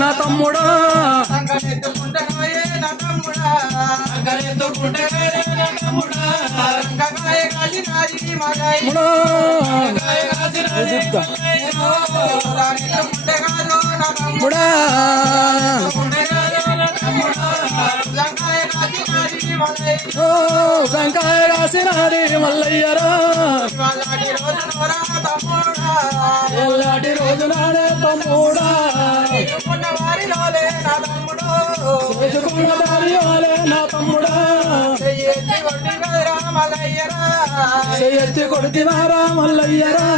నా తమ్ముడా సంకాయ రాసినాది మల్లయ్యరా ఎల్లాటి రోజు నాడే తమ్ముడా చేసుకున్న దారి వాలే నా తమ్ముడా ఎత్తి కొడుతున్నారా మల్లయ్యరా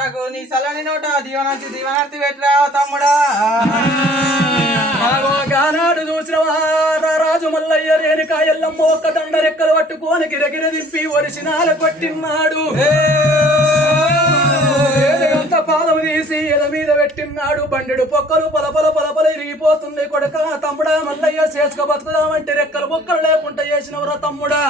నాకు నీ సలని నోట దీవనార్థి పెట్టరా తమ్ముడా. గానాడు చూసిన రాజు మల్లయ్య రేణుకా ఎల్లమ్మ ఒక్క దండ రెక్కలు పట్టుకోని గిరగిర దింపి ఒరిసినాల కొట్టిన్నాడు. అంత పాదం తీసి ఎల మీద పెట్టిన్నాడు. బండెడు పొక్కలు పలపల పలపల ఇరిగిపోతుంది. కొడక తమ్ముడా మల్లయ్య చేసుక బతుకుదామంటే రెక్కలు పొక్కలు లేకుండా చేసినవరా తమ్ముడా.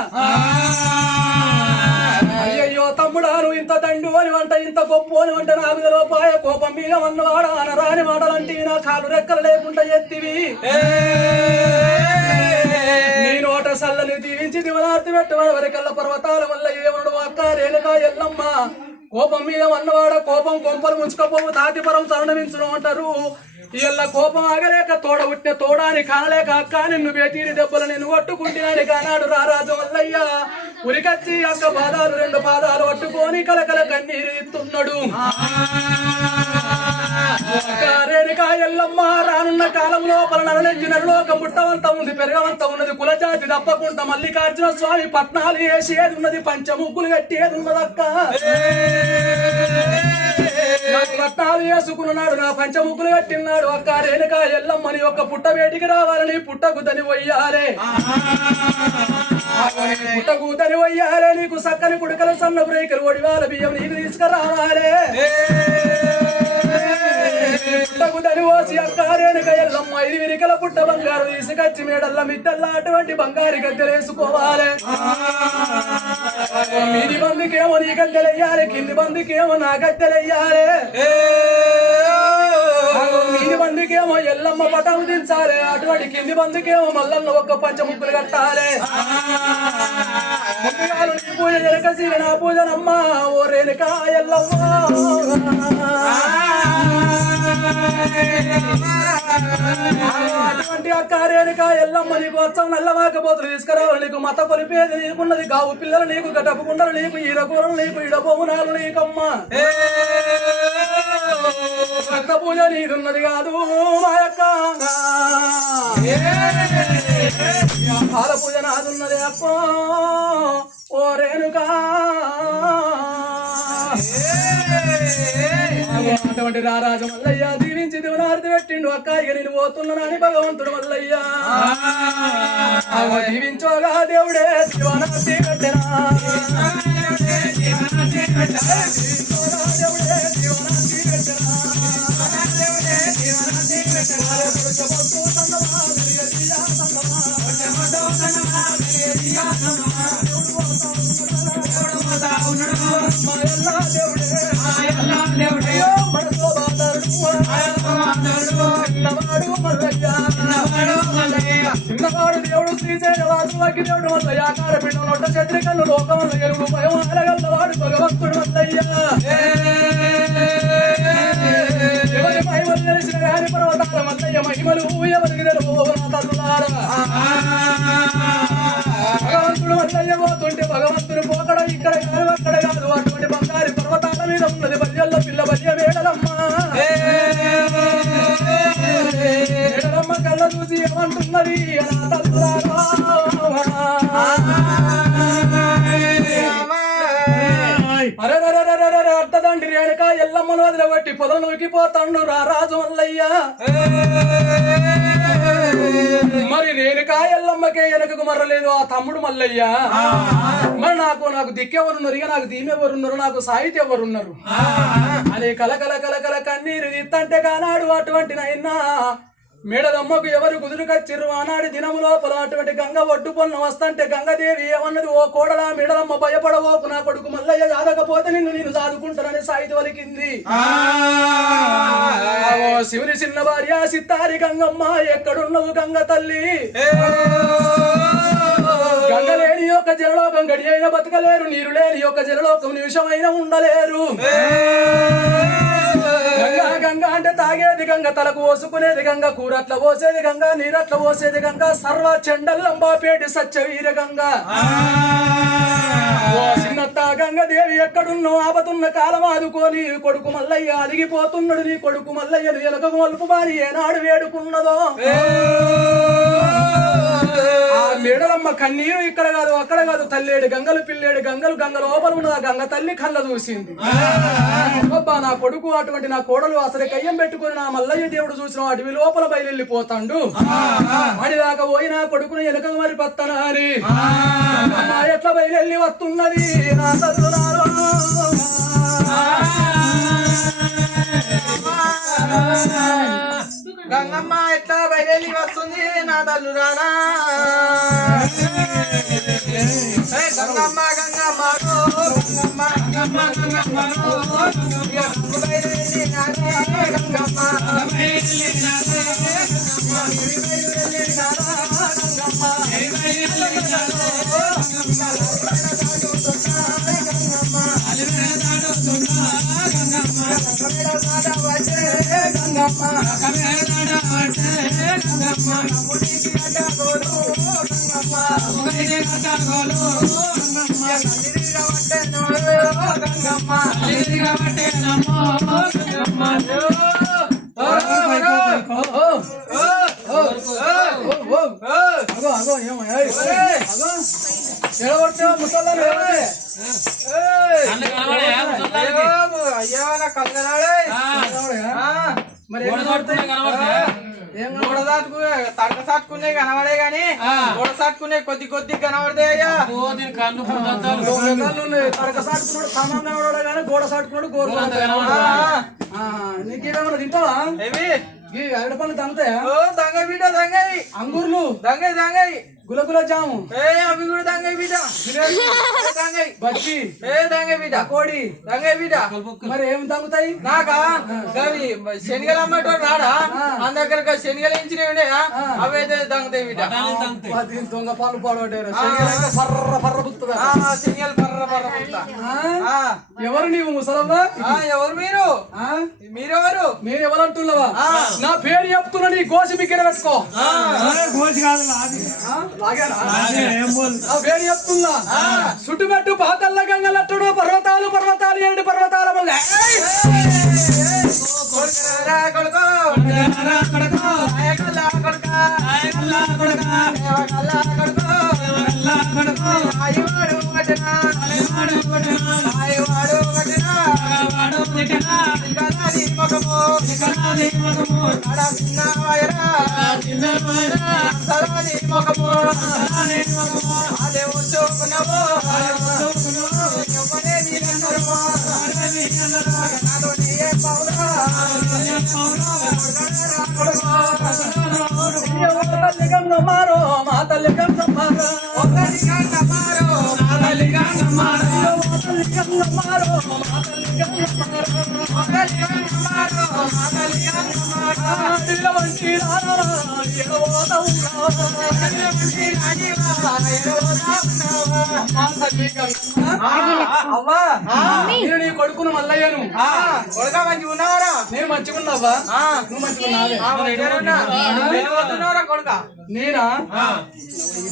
అయ్యయ్యో తమ్ముడా నువ్వు ఇంత దండు అని వంట ఇంత గొప్ప అని వంట నాకు లోపాయ కోపం మీద అన్నవాడ అనరాని మాటలంటే నా కాలు రెక్కలు లేకుండా ఎత్తివి. నీ నోట సల్లని దీవించి దివనార్తి పెట్టవాడు వరకల్ల పర్వతాల వల్ల ఏమడు అక్క రేణుకా ఎల్లమ్మ కోపం మీద అన్నవాడ కోపం కొంపలు ముంచుకపోవు తాతిపరం తరుణమించును అంటారు. ఇళ్ళ కోపం ఆగలేక తోడ పుట్టిన తోడాని కానలేక అక్క నిన్ను బేతీని దెబ్బలు నిన్ను కొట్టుకుంటున్నాను కానాడు రారాజు మల్లయ్య. ఉరికచ్చి అక్క పాదాలు రెండు పాదాలు పట్టుకొని కలకల కన్నీరు ఇస్తున్నాడు. రేణుకా ఎల్లమ్మ రానున్న కాలం లోపల నరలెంచి నరలోకం పుట్టవంత ఉంది పెరగవంత ఉన్నది కులజాతి తప్పకుండా మల్లికార్జున స్వామి పట్నాలు వేసి ఏది ఉన్నది పంచముగ్గులు కట్టి ఏది ఉన్నదక్క. పట్నాలు వేసుకున్నాడు నా పంచముగ్గులు కట్టినాడు అక్క రేణుకా ఎల్లమ్మని ఒక పుట్ట వేటికి రావాలని పుట్టగుద్దని వయ్యారే పుట్టగుద్దని వయ్యారే. నీకు సక్కని కుడుకల సన్న బ్రేకలు ఒడివాల బియ్యం నీకు తీసుకురావాలే. పుట్టగుదని ఓసి అక్క రేణుకా ఎల్లమ్మ 5 విరికల పుట్ట బంగారు తీసుకొచ్చి మేడల్ల మిద్దల్లా అటువంటి బంగారు గద్దెలేసుకోవాలి. మీది బందికేమో నీ గద్దెలెయ్యాలి కింది బందికేమో నా గద్దెలెయ్యాలి. మీది బందికేమో ఎల్లమ్మ పటం దించాలి అటువంటి కింది బందికేమో మల్లన్న ఒక్క పంచముక్కులు కట్టాలి. ముందుగాలు నీ పూజ జరగసీల నా పూజనమ్మ ఓ రేణుకా ఎల్లమ్మ. అటువంటి అక్క రేణుకా ఎల్లమ్మ నీకు వచ్చం నల్లవాకపోతులు తీసుకురావాలి. నీకు మత కొలిపేది నీకున్నది గావు పిల్లలు నీకు గటపుకుండలు నీకు ఈరకూరలు నీకు ఇడబొమునాలు నీకమ్మ. రక్త పూజ నీకున్నది కాదు మా యొక్క పాల పూజ నాదున్నది అప్ప ఓ రేణుకా. అటువంటి రారాజు మల్లయ్య దీవించి దివనార్థి పెట్టిండు అక్క ఇక నేను పోతున్నానని భగవంతుడు మల్లయ్య దీవించోగా దేవుడే దివనార్థి పెట్టినా చిన్నవాడు దేవుడు శ్రీశైలవాసు వాకి దేవుడు మల్లయ్య ఆకార పిండం నొట్ట చంద్రికలు లోకముల ఎరుడు భయం అలగల్లవాడు భగవంతుడు మల్లయ్య. ఎవరి మహిమలు తెలిసిన గారి పర్వతాల మల్లయ్య మహిమలు ఎవరికి తెలుపు భగవంతుడు మల్లయ్య పోతుంటే భగవంతుడు పోకడం ఇక్కడ కాదు అక్కడ కాదు అటువంటి బంగారు పర్వతాల మీద ఉన్నది బల్యల్ల పిల్ల బల్య వేడలమ్మ. వేడలమ్మ కళ్ళ చూసి ఏమంటున్నది అర్థదండి రేణుకా ఎల్లమ్మను వదిలిబట్టి పొదలు నూకిపోతాడు రారాజు మల్లయ్య. మరి రేణుకా ఎల్లమ్మకే వెనకకు మర్రలేదు ఆ తమ్ముడు మల్లయ్య. మరి నాకు దిక్కెవరున్నారు, ఇక నాకు దీమెవరున్నారు, నాకు సాహిత్య ఎవరున్నారు అనే కలకల కలకల కన్నీరు ఇత్తంటే కానాడు అటువంటి నైనా మేడదమ్మకు ఎవరు కుదురుకొచ్చిర్రు ఆనాడు దినము లోపల అటువంటి గంగ ఒడ్డు పొన్న వస్తంటే గంగదేవి ఏమన్నది, ఓ కోడలా మేడదమ్మ భయపడవోకు, నా కొడుకు మల్లయ్య కాదకపోతే నేను సాదుకుంటానని సాయితి వలికింది. శివుని చిన్న భార్య సిత్తారి గంగమ్మ ఎక్కడున్నవు గంగ తల్లి, గంగ లేని యొక్క జలలోకం గడి అయిన బతకలేరు, నీరు లేని యొక్క జలలోకం నిమిషమైన ఉండలేరు. గంగా గంగా అంటే తాగేది గంగ, తలకు పోసుకునేది గంగ, కూరట్ల పోసేది గంగ, నీరట్ల పోసేది గంగ, సర్వ చెండల్లంబాపేటి సత్యవీర గంగ. ఓ చిన్నత్త గంగ దేవి ఎక్కడున్నో ఆపతున్న కాలం ఆదుకోని కొడుకు మల్లయ్య అలిగిపోతున్నాడు, నీ కొడుకు మల్లయ్యను ఎలక మలుపు బారి ఏనాడు వేడుకున్నదో. ఆ మేడలమ్మ కన్నీరు ఇక్కడ కాదు అక్కడ కాదు, తల్లేడు గంగలు పిల్లేడు గంగలు, గంగ లోపల ఉన్న గంగ తల్లి కళ్ళ చూసింది. అబ్బా నా కొడుకు అటువంటి నా కోడలు అసలు కయ్యం పెట్టుకుని నా మల్లయ్య దేవుడు చూసిన అడవి లోపల బయలుపోతాడు, అడిదాకా పోయి నా కొడుకుని వెనక మరి పత్తనా అని ఎట్లా బయలు వస్తున్నది నా తల్లులారో. గంగమ్మ ఎట్లా బయలు వస్తుంది నా తల్లురారా, గంగమ్మ గంగమ్మ గంగమ్మ గంగమ్మ గంగమ్మ బయలు గంగమ్మ ముసల్లా అయ్యా నా కలగనాడే మరి గోడ సాటుకునే తడక సాటుకునే కనబడే గాని గోడ సాటుకునే కొద్ది కొద్ది కనబడతాయి అయ్యా. తడక సాటుకున్నాడు సామాన్ కనబడాడు కానీ గోడ సాటుకున్నాడు గోడ. నీకేమన్నా తింటావా? ఏమి అరటి పళ్ళు తంగుతాయా? దంగ బిడ్డ దంగయి అంగూర్లు దంగయి దంగయి గులగుల జాము అవి కూడా దంగయి బిడ్డ దంగయి బజ్జి దంగయి బిడ్డ కోడి దంగయి బిడ్డ. మరి ఏం తంగుతాయి? నాకా గవి శనిగలు అమ్మటోడు రాడా మన దగ్గర శనిగలు ఇంచినవి ఉన్నాయా అవైతే దంగుతాయి బిడ్డ. దొంగ పాలు పాడబడ్డారు పర్ర పర్ర పుత్తుగా శనిగలు పర్ర పర్ర పుత్తా. ఎవరు నీవు ముసలమ్మ? ఎవరు మీరు? మీరెవరు? నేను ఎవరంటున్నావా? నా పేరు చెప్తున్నా, నీ గోసి బిక్కెర పెట్టుకో. పేరు చెప్తున్నా, చుట్టుపెట్టు పాతల్ల గంగలట్టుడు పర్వతాలు పర్వతాలు ఏడు పర్వతాల మారో మా తల్లి గంగ మారో అవ్వా నేను నీ కొడుకును మల్లయ్యను. కొడుక మంచిగా ఉన్నావారా? నేను మంచిగున్నావా? నువ్వు మంచిగున్నావే. కొడుక నేనా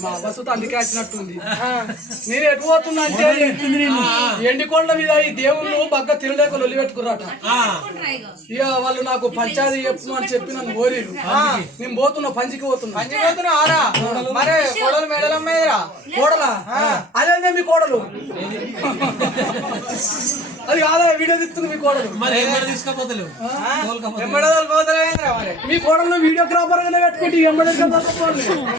మా బస్సుతో అందుకే వచ్చినట్టుంది. నేను ఎటు పోతున్నా అంటే ఎండికొండ మీద ఈ దేవుళ్ళు బగ్గ తిరలేక లొల్లి పెట్టుకురాట. ఇక వాళ్ళు నాకు పంచాయతీ చెప్పు అని చెప్పి నన్ను ఓరిరు. నేను పోతున్నా పంచికి పోతున్నా. పంచికి పోతున్నా ఆరా మరి కోడలు మెడలు అమ్మేదిరా కోడలా అదే మీ కోడలు అది కాదా వీడియో తీస్తుంది మీ కోడలు ఎంబడదలు పోతలేదురా మరి మీ కోడలు వీడియోగ్రాఫర్ గానే పెట్టుకుంటే ఎంబడే